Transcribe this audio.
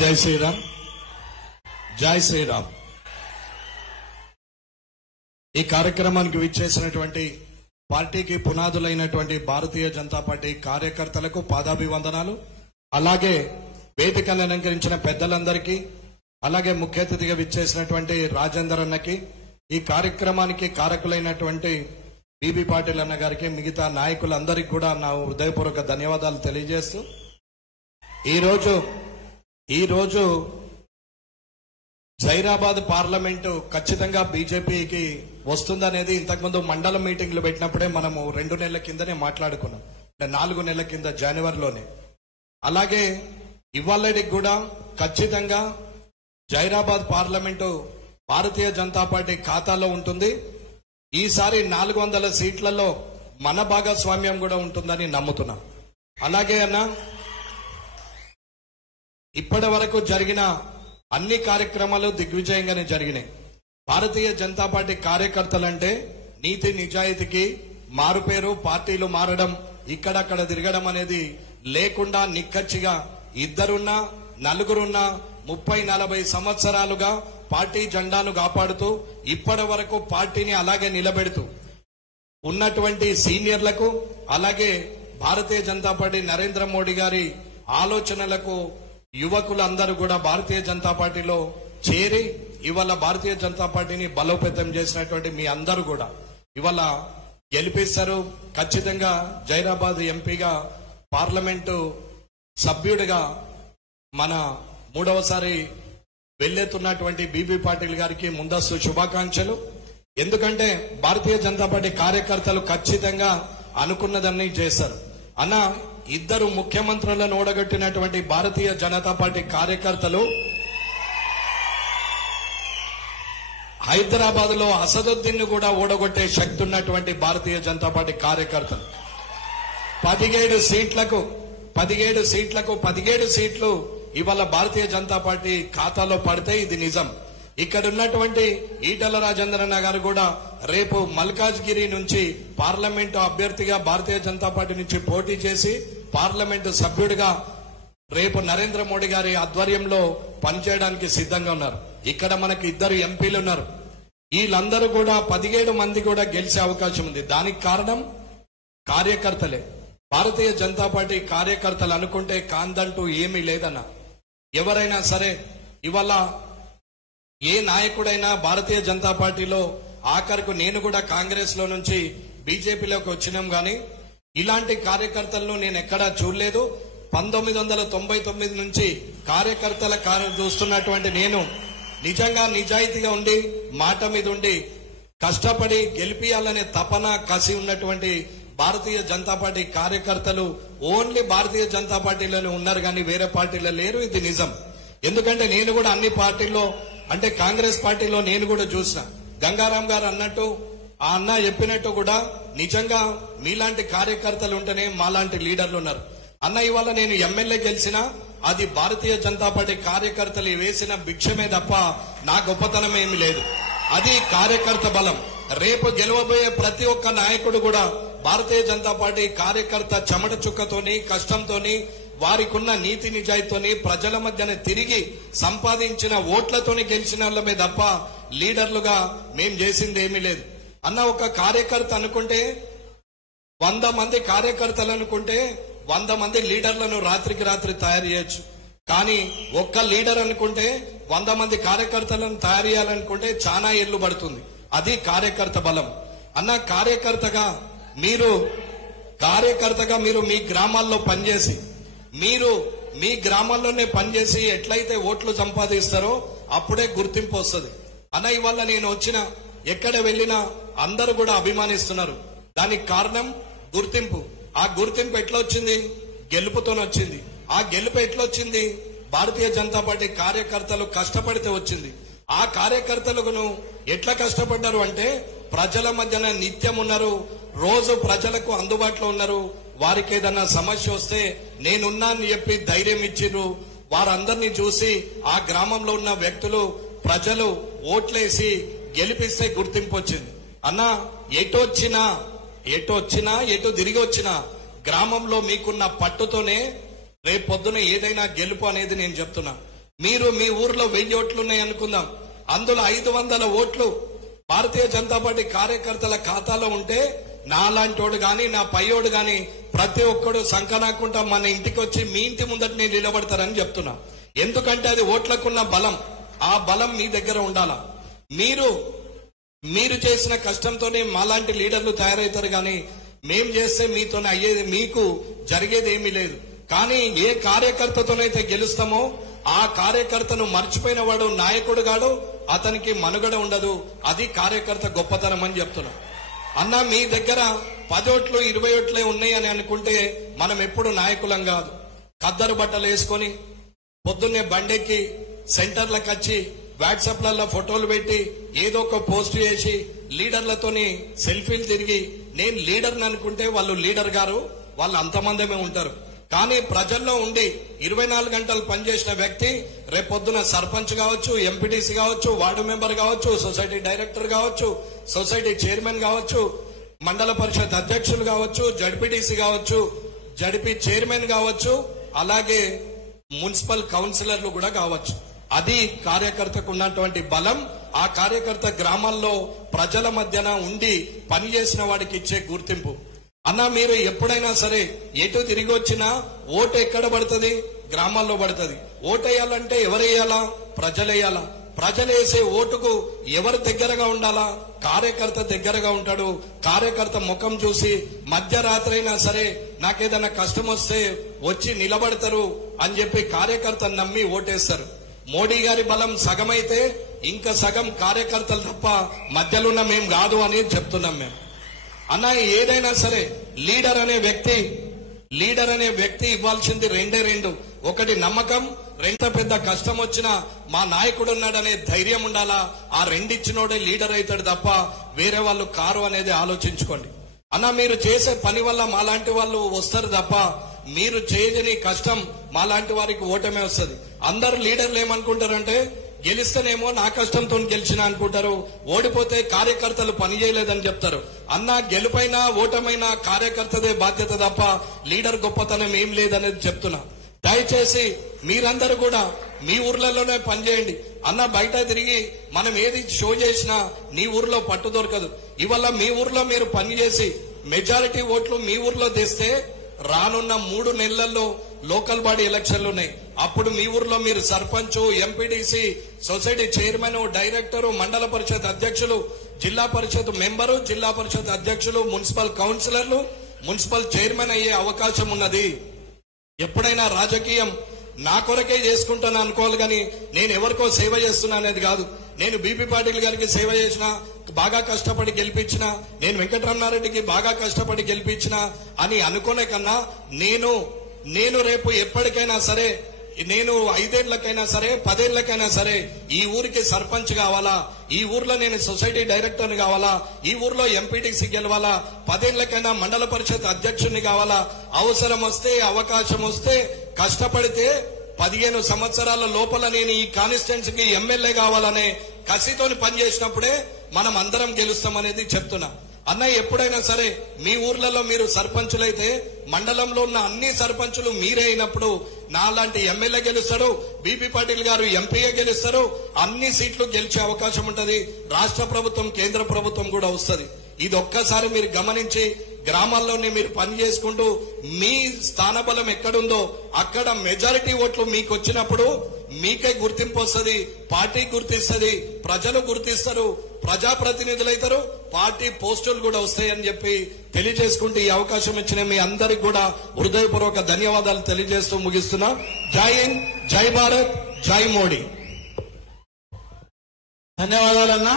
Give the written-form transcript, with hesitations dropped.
జై శ్రీరామ్, జై శ్రీరామ్. ఈ కార్యక్రమానికి విచ్చేసినటువంటి పార్టీకి పునాదులైనటువంటి భారతీయ జనతా పార్టీ కార్యకర్తలకు పాదాభివందనాలు. అలాగే వేదికను అలంకరించిన పెద్దలందరికీ, అలాగే ముఖ్య అతిథిగా విచ్చేసినటువంటి రాజేందర్ అన్నకి, ఈ కార్యక్రమానికి కారకులైనటువంటి బీబీ పాటిల్ అన్న గారికి, మిగతా నాయకులందరికీ కూడా నా హృదయపూర్వక ధన్యవాదాలు తెలియజేస్తూ, ఈరోజు జైరాబాద్ పార్లమెంటు ఖచ్చితంగా బీజేపీకి వస్తుందనేది ఇంతకుముందు మండల మీటింగ్లు పెట్టినప్పుడే మనము 2 నెలల కిందనే మాట్లాడుకున్నాం, 4 నెలల కింద జనవరిలోనే. అలాగే ఇవాళకి కూడా ఖచ్చితంగా జైరాబాద్ పార్లమెంటు భారతీయ జనతా పార్టీ ఖాతాలో ఉంటుంది. ఈసారి 400 సీట్లలో మన భాగస్వామ్యం కూడా ఉంటుందని నమ్ముతున్నా. అలాగే అన్న, ఇప్పటి వరకు జరిగిన అన్ని కార్యక్రమాలు దిగ్విజయంగానే జరిగినాయి. భారతీయ జనతా పార్టీ కార్యకర్తలంటే నీతి నిజాయితీకి మారుపేరు. పార్టీలు మారడం, ఇక్కడక్కడ తిరగడం అనేది లేకుండా నిక్కచ్చిగా 2 4 30-40 సంవత్సరాలుగా పార్టీ జెండాను కాపాడుతూ ఇప్పటి వరకు పార్టీని అలాగే నిలబెడుతూ ఉన్నటువంటి సీనియర్లకు, అలాగే భారతీయ జనతా పార్టీ నరేంద్ర మోడీ గారి ఆలోచనలకు యువకులందరూ కూడా భారతీయ జనతా పార్టీలో చేరి ఇవాళ భారతీయ జనతా పార్టీని బలోపేతం చేసినటువంటి మీ అందరూ కూడా ఇవాళ గెలిపిస్తారు. ఖచ్చితంగా జైరాబాద్ ఎంపీగా, పార్లమెంటు సభ్యుడిగా మన 3వసారి వెళ్లేతున్నటువంటి బీబీ పాటిల్ గారికి ముందస్తు శుభాకాంక్షలు. ఎందుకంటే భారతీయ జనతా పార్టీ కార్యకర్తలు ఖచ్చితంగా అనుకున్నదన్నీ చేశారు. అన్న, 2 ముఖ్యమంత్రులను ఓడగొట్టినటువంటి భారతీయ జనతా పార్టీ కార్యకర్తలు హైదరాబాద్ లో అసదుద్దీన్ ను కూడా ఓడగొట్టే శక్తి ఉన్నటువంటి భారతీయ జనతా పార్టీ కార్యకర్తలు 17 సీట్లు ఇవాళ భారతీయ జనతా పార్టీ ఖాతాలో పడితే ఇది నిజం. ఇక్కడ ఉన్నటువంటి ఈటల రాజేంద్రన్న గారు కూడా రేపు మల్కాజ్గిరి నుంచి పార్లమెంటు అభ్యర్థిగా భారతీయ జనతా పార్టీ నుంచి పోటీ చేసి పార్లమెంటు సభ్యుడిగా రేపు నరేంద్ర మోడీ గారి ఆధ్వర్యంలో పనిచేయడానికి సిద్ధంగా ఉన్నారు. ఇక్కడ మనకు 2 ఎంపీలు ఉన్నారు. వీళ్ళందరూ కూడా 17 మంది కూడా గెలిచే అవకాశం ఉంది. దానికి కారణం కార్యకర్తలే. భారతీయ జనతా పార్టీ కార్యకర్తలు అనుకుంటే కాందంటూ ఏమీ లేదన్న. ఎవరైనా సరే, ఇవాళ ఏ నాయకుడైనా భారతీయ జనతా పార్టీలో, ఆఖరికి నేను కూడా కాంగ్రెస్ లో నుంచి బీజేపీలోకి వచ్చినాం గాని ఇలాంటి కార్యకర్తలను నేను ఎక్కడా చూడలేదు. 1999 నుంచి కార్యకర్తల చూస్తున్నటువంటి నేను నిజంగా నిజాయితీగా ఉండి, మాట మీద ఉండి, కష్టపడి గెలిపియాలనే తపన, కసి ఉన్నటువంటి భారతీయ జనతా పార్టీ కార్యకర్తలు ఓన్లీ భారతీయ జనతా పార్టీలోనే ఉన్నారు కానీ వేరే పార్టీలో లేరు. ఇది నిజం. ఎందుకంటే నేను కూడా అన్ని పార్టీల్లో, అంటే కాంగ్రెస్ పార్టీలో నేను కూడా చూసిన. గంగారాం గారు అన్నట్టు, ఆ అన్న చెప్పినట్టు కూడా నిజంగా మీలాంటి కార్యకర్తలు ఉంటేనే మాలాంటి లీడర్లు ఉన్నారు. అన్న, ఇవాళ నేను ఎమ్మెల్యే గెలిచినా అది భారతీయ జనతా పార్టీ కార్యకర్తలు వేసిన భిక్షమే తప్ప నా గొప్పతనం ఏమీ లేదు. అది కార్యకర్త బలం. రేపు గెలవబోయే ప్రతి ఒక్క నాయకుడు కూడా భారతీయ జనతా పార్టీ కార్యకర్త చెమట చుక్కతోని, కష్టంతోని, వారికి ఉన్న నీతి నిజాయితీతోని, ప్రజల మధ్యన తిరిగి సంపాదించిన ఓట్లతోని గెలిచిన వాళ్ళమే తప్ప లీడర్లుగా మేం చేసింది ఏమీ లేదు. అన్న, ఒక కార్యకర్త అనుకుంటే 100 మంది కార్యకర్తలు అనుకుంటే 100 మంది లీడర్లను రాత్రికి రాత్రి తయారు చేయొచ్చు. కానీ ఒక్క లీడర్ అనుకుంటే 100 మంది కార్యకర్తలను తయారు చేయాలనుకుంటే చాలా ఏళ్లు పడుతుంది. అది కార్యకర్త బలం. అన్న, కార్యకర్తగా మీరు మీ గ్రామాల్లో పనిచేసి, మీరు మీ గ్రామాల్లోనే పనిచేసి ఎట్లయితే ఓట్లు సంపాదిస్తారో అప్పుడే గుర్తింపు వస్తుంది. అన్న, ఇవాళ నేను వచ్చిన ఎక్కడ వెళ్ళినా అందరూ కూడా అభిమానిస్తున్నారు. దానికి కారణం గుర్తింపు. ఆ గుర్తింపు ఎట్లా వచ్చింది? గెలుపుతోనొచ్చింది. ఆ గెలుపు ఎట్లొచ్చింది? భారతీయ జనతా పార్టీ కార్యకర్తలు కష్టపడితే వచ్చింది. ఆ కార్యకర్తలను ఎట్లా కష్టపడ్డారు అంటే ప్రజల మధ్యన నిత్యం ఉన్నారు, రోజు ప్రజలకు అందుబాటులో ఉన్నారు. వారికి ఏదన్నా సమస్య వస్తే నేనున్నా అని చెప్పి ధైర్యం ఇచ్చిర్రు. వారందరినీ చూసి ఆ గ్రామంలో ఉన్న వ్యక్తులు, ప్రజలు ఓట్లేసి గెలిపిస్తే గుర్తింపు వచ్చింది. అన్న, ఎటు తిరిగి వచ్చినా గ్రామంలో మీకున్న పట్టుతోనే రేపు పొద్దున ఏదైనా గెలుపు అనేది నేను చెప్తున్నా. మీరు మీ ఊర్లో 1000 ఓట్లు ఉన్నాయి అనుకుందాం, అందులో 500 ఓట్లు భారతీయ జనతా పార్టీ కార్యకర్తల ఖాతాలో ఉంటే నాలాంటోడు గాని నా పయ్యోడు గాని ప్రతి ఒక్కడు సంకనాకుంటా మన ఇంటికి వచ్చి మీ ఇంటి ముందట నేను నిలబడతారని చెప్తున్నా. ఎందుకంటే అది ఓట్లకున్న బలం. ఆ బలం మీ దగ్గర ఉండాలా. మీరు చేసిన కష్టంతోనే మాలాంటి లీడర్లు తయారవుతారు గాని మేం చేస్తే మీతోనే అయ్యేది, మీకు జరిగేది ఏమీ లేదు. కానీ ఏ కార్యకర్తతోనైతే గెలుస్తామో ఆ కార్యకర్తను మర్చిపోయిన వాడు నాయకుడు గాడు, అతనికి మనుగడ ఉండదు. అది కార్యకర్త గొప్పతనం అని చెప్తున్నా. అన్న, మీ దగ్గర 10 ఓట్లు 20 ఓట్లే ఉన్నాయి అని అనుకుంటే మనం ఎప్పుడు నాయకులం కాదు. ఖద్దరు బట్టలు వేసుకొని పొద్దున్నే బండెక్కి సెంటర్లకు వచ్చి వాట్సాప్లలో ఫోటోలు పెట్టి ఏదో ఒక పోస్ట్ చేసి లీడర్లతోని సెల్ఫీలు తిరిగి నేను లీడర్ని అనుకుంటే వాళ్ళు లీడర్ గారు, వాళ్ళు అంతమందమే ఉంటారు. కానీ ప్రజల్లో ఉండి 24 గంటలు పనిచేసిన వ్యక్తి రేపొద్దున సర్పంచ్ కావచ్చు, ఎంపీటీసీ కావచ్చు, వార్డు మెంబర్ కావచ్చు, సొసైటీ డైరెక్టర్ కావచ్చు, సొసైటీ చైర్మన్ కావచ్చు, మండల పరిషత్ అధ్యక్షులు కావచ్చు, జడ్పీటీసీ కావచ్చు, జడ్పీ చైర్మన్ కావచ్చు, అలాగే మున్సిపల్ కౌన్సిలర్లు కూడా కావచ్చు. అది కార్యకర్తకు ఉన్నటువంటి బలం. ఆ కార్యకర్త గ్రామాల్లో ప్రజల మధ్యన ఉండి పనిచేసిన వాడికి ఇచ్చే గుర్తింపు. అన్న, మీరు ఎప్పుడైనా సరే ఎటు తిరిగి వచ్చినా ఓటు ఎక్కడ పడుతుంది? గ్రామాల్లో పడుతుంది. ఓటు వేయాలంటే ఎవరేయాలా? ప్రజలేయాలా. ప్రజలేసే ఓటుకు ఎవరు దగ్గరగా ఉండాలా? కార్యకర్త దగ్గరగా ఉంటాడు. కార్యకర్త ముఖం చూసి మధ్యరాత్రి అయినా సరే నాకేదైనా కష్టం వస్తే వచ్చి నిలబడతారు అని చెప్పి కార్యకర్తను నమ్మి ఓటేస్తారు. మోడీ గారి బలం సగమైతే ఇంకా సగం కార్యకర్తలు తప్ప మధ్యలో ఉన్న మేం కాదు అని చెప్తున్నాం మేము. అన్న, ఏదైనా సరే లీడర్ అనే వ్యక్తి ఇవ్వాల్సింది రెండు. ఒకటి నమ్మకం, ఎంత పెద్ద కష్టం వచ్చినా మా నాయకుడు ఉన్నాడనే ధైర్యం ఉండాలా. ఆ రెండిచ్చినోడే లీడర్ అవుతాడు తప్ప వేరే వాళ్ళు కారు అనేది ఆలోచించుకోండి. అన్న, మీరు చేసే పని వల్ల మాలాంటి వాళ్ళు వస్తారు తప్ప మీరు చేయని కష్టం మాలాంటి వారికి ఓటమే వస్తుంది. అందరు లీడర్లు ఏమనుకుంటారంటే గెలిస్తేనేమో నా కష్టంతో గెలిచిన అనుకుంటారు, ఓడిపోతే కార్యకర్తలు పని చేయలేదని చెప్తారు. అన్న, గెలుపైనా ఓటమైనా కార్యకర్తదే బాధ్యత తప్ప లీడర్ గొప్పతనం ఏం లేదనేది చెప్తున్నా. దయచేసి మీరందరూ కూడా మీ ఊర్లలోనే పనిచేయండి. అన్న, బయట తిరిగి మనం ఏది షో చేసినా నీ ఊర్లో పట్టు దొరకదు. ఇవాళ మీ ఊర్లో మీరు పనిచేసి మెజారిటీ ఓట్లు మీ ఊర్లో తెస్తే రానున్న 3 నెలల్లో లోకల్ బాడీ ఎలక్షన్లు ఉన్నాయి. అప్పుడు మీ ఊర్లో మీరు sarpanch, MPDC, society chairman, director, మండల పరిషత్ అధ్యక్షులు, జిల్లా పరిషత్ మెంబరు, జిల్లా పరిషత్ అధ్యక్షులు, మున్సిపల్ కౌన్సిలర్లు, మున్సిపల్ చైర్మన్ అయ్యే అవకాశం ఉన్నది. ఎప్పుడైనా రాజకీయం నా కొరకే చేసుకుంటాను అనుకోవాలి కానీ నేను ఎవరికో సేవ చేస్తున్నా అనేది కాదు. నేను బీపీ పాటిల్ గారికి సేవ చేసిన, బాగా కష్టపడి గెలిపించిన, నేను వెంకటరమణారెడ్డికి బాగా కష్టపడి గెలిపించిన అని అనుకునే కన్నా నేను రేపు ఎప్పటికైనా సరే, నేను 5 ఏళ్లకైనా సరే 10 ఏళ్లకైనా సరే ఈ ఊరికి సర్పంచ్ కావాలా, ఈ ఊర్లో నేను సొసైటీ డైరెక్టర్ని కావాలా, ఈ ఊర్లో ఎంపీటీసీ గెలవాలా, 10 ఏళ్లకైనా మండల పరిషత్ అధ్యక్షుడిని కావాలా, అవసరం వస్తే అవకాశం వస్తే కష్టపడితే 15 సంవత్సరాల లోపల నేను ఈ కాన్స్టిట్యున్సీకి ఎమ్మెల్యే కావాలనే కసితోని పనిచేసినప్పుడే మనం అందరం గెలుస్తామనేది చెప్తున్నా. అన్న, ఎప్పుడైనా సరే మీ ఊర్లలో మీరు సర్పంచులైతే మండలంలో ఉన్న అన్ని సర్పంచులు మీరే అయినప్పుడు నాలాంటి ఎమ్మెల్యే గెలుస్తాడు, బీపీ పాటిల్ గారు ఎంపీగా గెలుస్తారు, అన్ని సీట్లు గెలిచే అవకాశం ఉంటది. రాష్ట్ర ప్రభుత్వం, కేంద్ర ప్రభుత్వం కూడా వస్తుంది. ఇది ఒక్కసారి మీరు గమనించి గ్రామాల్లోనే మీరు పని చేసుకుంటూ మీ స్థానబలం ఎక్కడుందో అక్కడ మెజారిటీ ఓట్లు మీకు వచ్చినప్పుడు మీకే గుర్తింపు వస్తుంది, పార్టీ గుర్తిస్తుంది, ప్రజలు గుర్తిస్తారు, ప్రజాప్రతినిధులైతారు, పార్టీ పోస్టులు కూడా వస్తాయని చెప్పి తెలియజేసుకుంటూ ఈ అవకాశం ఇచ్చిన మీ అందరికి కూడా హృదయపూర్వక ధన్యవాదాలు తెలియజేస్తూ ముగిస్తున్నా. జై హింద్, జై భారత్, జై మోడీ. ధన్యవాదాలన్నా.